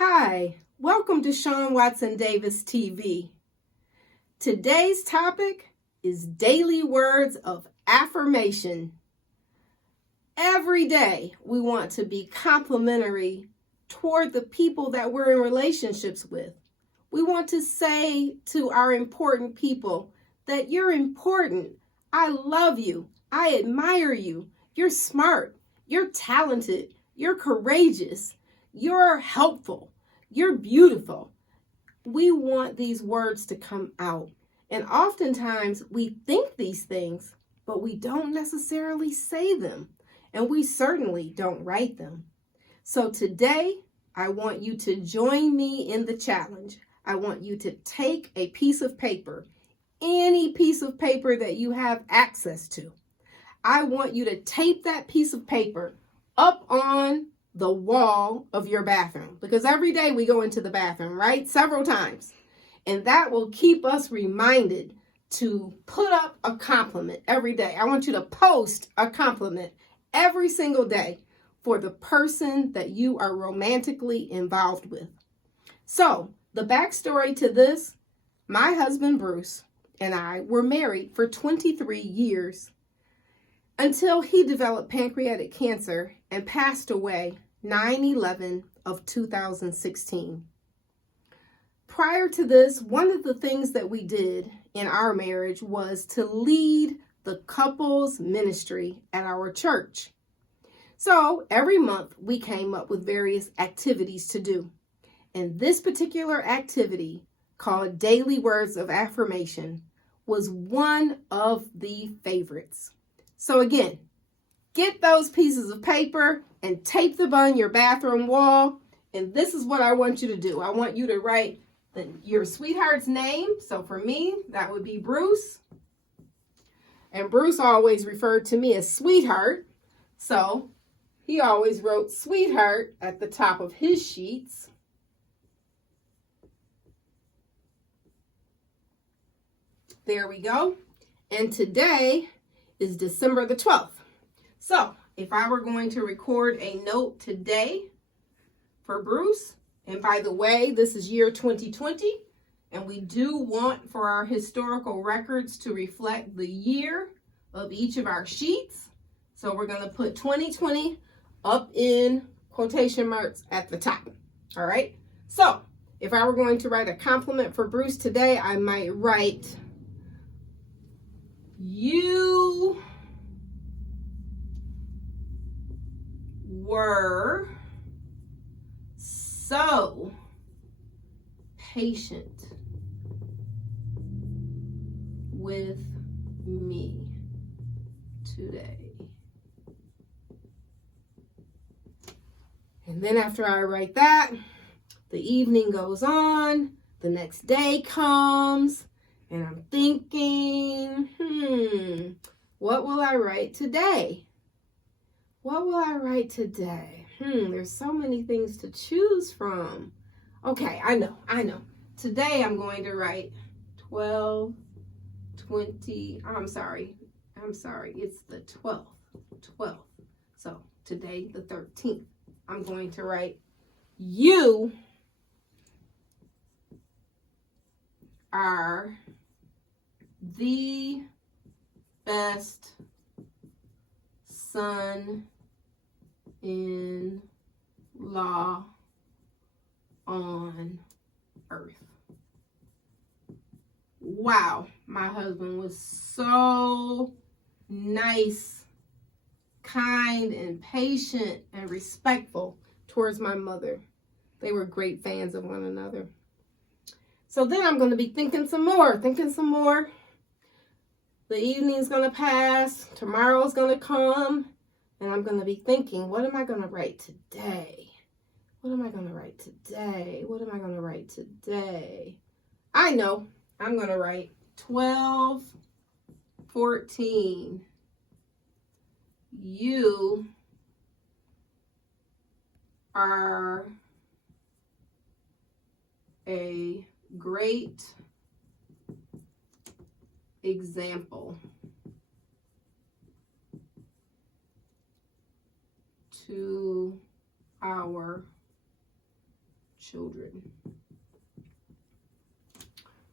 Hi, welcome to Shawn Watson Davis TV. Today's topic is daily words of affirmation. Every day we want to be complimentary toward the people that we're in relationships with. We want to say to our important people that you're important. I love you. I admire you. You're smart. You're talented. You're courageous. You're helpful. You're beautiful. We want these words to come out. And oftentimes we think these things, but we don't necessarily say them. And we certainly don't write them. So today, I want you to join me in the challenge. I want you to take a piece of paper, any piece of paper that you have access to. I want you to tape that piece of paper up on the wall of your bathroom, because every day we go into the bathroom, right? Several times. And that will keep us reminded to put up a compliment every day. I want you to post a compliment every single day for the person that you are romantically involved with. So the backstory to this, my husband Bruce and I were married for 23 years until he developed pancreatic cancer and passed away 9/11 of 2016. Prior to this, one of the things that we did in our marriage was to lead the couples ministry at our church. So every month we came up with various activities to do. And this particular activity, called Daily Words of Affirmation, was one of the favorites. So again, get those pieces of paper and tape them on your bathroom wall. And this is what I want you to do. I want you to write your sweetheart's name. So for me, that would be Bruce. And Bruce always referred to me as sweetheart. So he always wrote sweetheart at the top of his sheets. There we go. And today is December the 12th. So if I were going to record a note today for Bruce, and by the way, this is year 2020, and we do want for our historical records to reflect the year of each of our sheets. So we're going to put 2020 up in quotation marks at the top. All right. So if I were going to write a compliment for Bruce today, I might write, you were so patient with me today. And then after I write that, the evening goes on, the next day comes, and I'm thinking, what will I write today? What will I write today? There's so many things to choose from. Okay, I know. Today I'm going to write 12, 20, I'm sorry, it's the 12th. So today, the 13th, I'm going to write, you are the best son-in-law on earth. Wow, my husband was so nice, kind, and patient and respectful towards my mother. They were great fans of one another. So then I'm going to be thinking some more. The evening's going to pass. Tomorrow's going to come. And I'm going to be thinking, what am I going to write today? I know. I'm going to write 12/14. You are a great example to our children.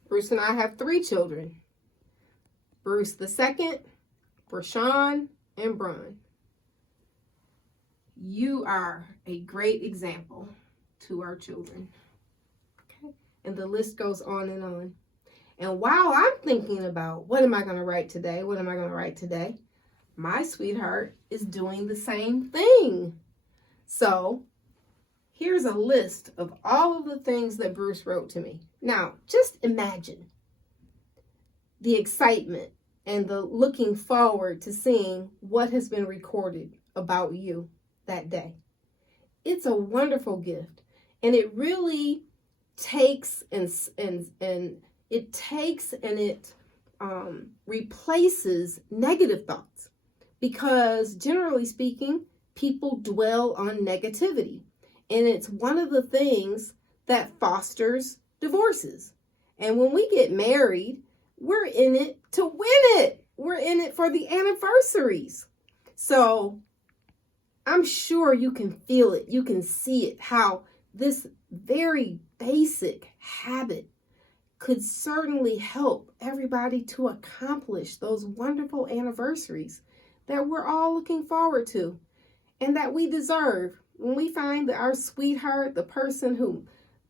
Bruce and I have 3 children. Bruce the second, Brashawn, and Bron. You are a great example to our children. Okay? And the list goes on and on. And while I'm thinking about what am I going to write today, my sweetheart is doing the same thing. So here's a list of all of the things that Bruce wrote to me. Now, just imagine the excitement and the looking forward to seeing what has been recorded about you that day. It's a wonderful gift, and it really takes and it replaces negative thoughts, because generally speaking, people dwell on negativity, and it's one of the things that fosters divorces. And when we get married, we're in it to win it. We're in it for the anniversaries. So I'm sure you can feel it. You can see it, how this very basic habit could certainly help everybody to accomplish those wonderful anniversaries that we're all looking forward to and that we deserve. When we find that our sweetheart, the person who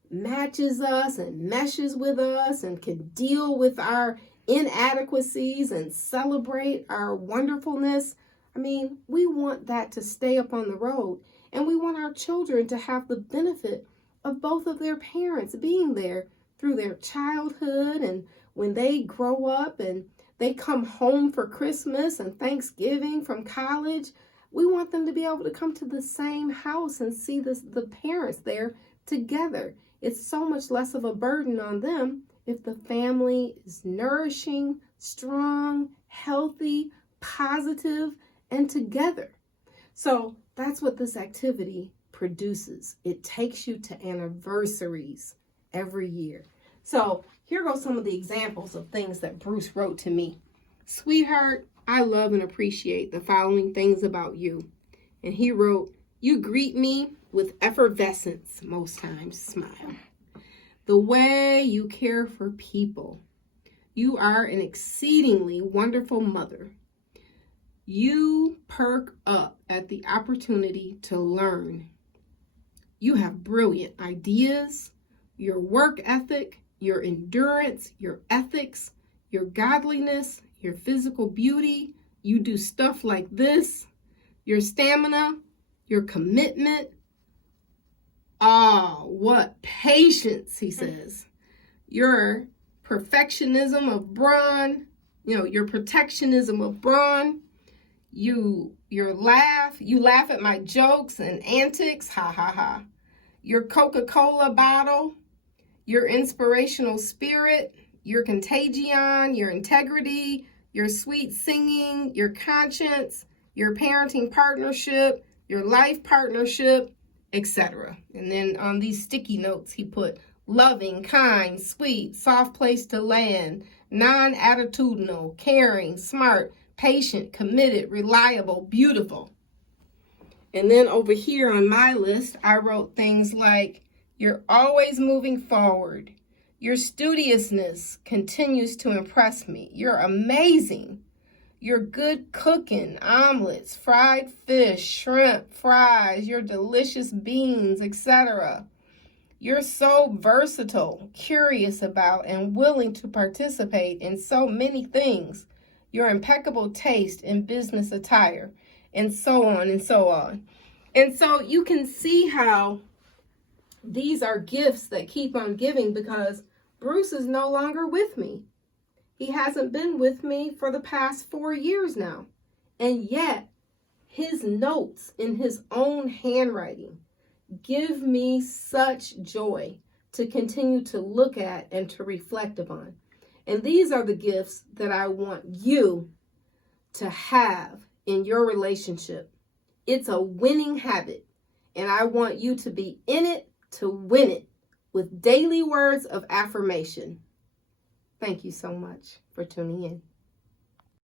matches us and meshes with us and can deal with our inadequacies and celebrate our wonderfulness, I mean, we want that to stay up on the road, and we want our children to have the benefit of both of their parents being there through their childhood, and when they grow up and they come home for Christmas and Thanksgiving from college, we want them to be able to come to the same house and see the parents there together. It's so much less of a burden on them if the family is nourishing, strong, healthy, positive, and together. So that's what this activity produces. It takes you to anniversaries every year. So here go some of the examples of things that Bruce wrote to me. Sweetheart, I love and appreciate the following things about you. And he wrote, you greet me with effervescence, most times smile. The way you care for people. You are an exceedingly wonderful mother. You perk up at the opportunity to learn. You have brilliant ideas, your work ethic, your endurance, your ethics, your godliness, your physical beauty. You do stuff like this, your stamina, your commitment. Ah, what patience, he says. Your perfectionism of brawn, your protectionism of brawn. You laugh at my jokes and antics, ha ha ha. Your Coca-Cola bottle, your inspirational spirit, your contagion, your integrity, your sweet singing, your conscience, your parenting partnership, your life partnership, etc. And then on these sticky notes, he put loving, kind, sweet, soft place to land, non-attitudinal, caring, smart, patient, committed, reliable, beautiful. And then over here on my list, I wrote things like, you're always moving forward. Your studiousness continues to impress me. You're amazing. Your good cooking, omelets, fried fish, shrimp, fries, your delicious beans, etc. You're so versatile, curious about, and willing to participate in so many things. Your impeccable taste in business attire, and so on and so on. And so you can see how these are gifts that keep on giving, because Bruce is no longer with me. He hasn't been with me for the past 4 years now. And yet, his notes in his own handwriting give me such joy to continue to look at and to reflect upon. And these are the gifts that I want you to have in your relationship. It's a winning habit, and I want you to be in it to win it with daily words of affirmation. Thank you so much for tuning in.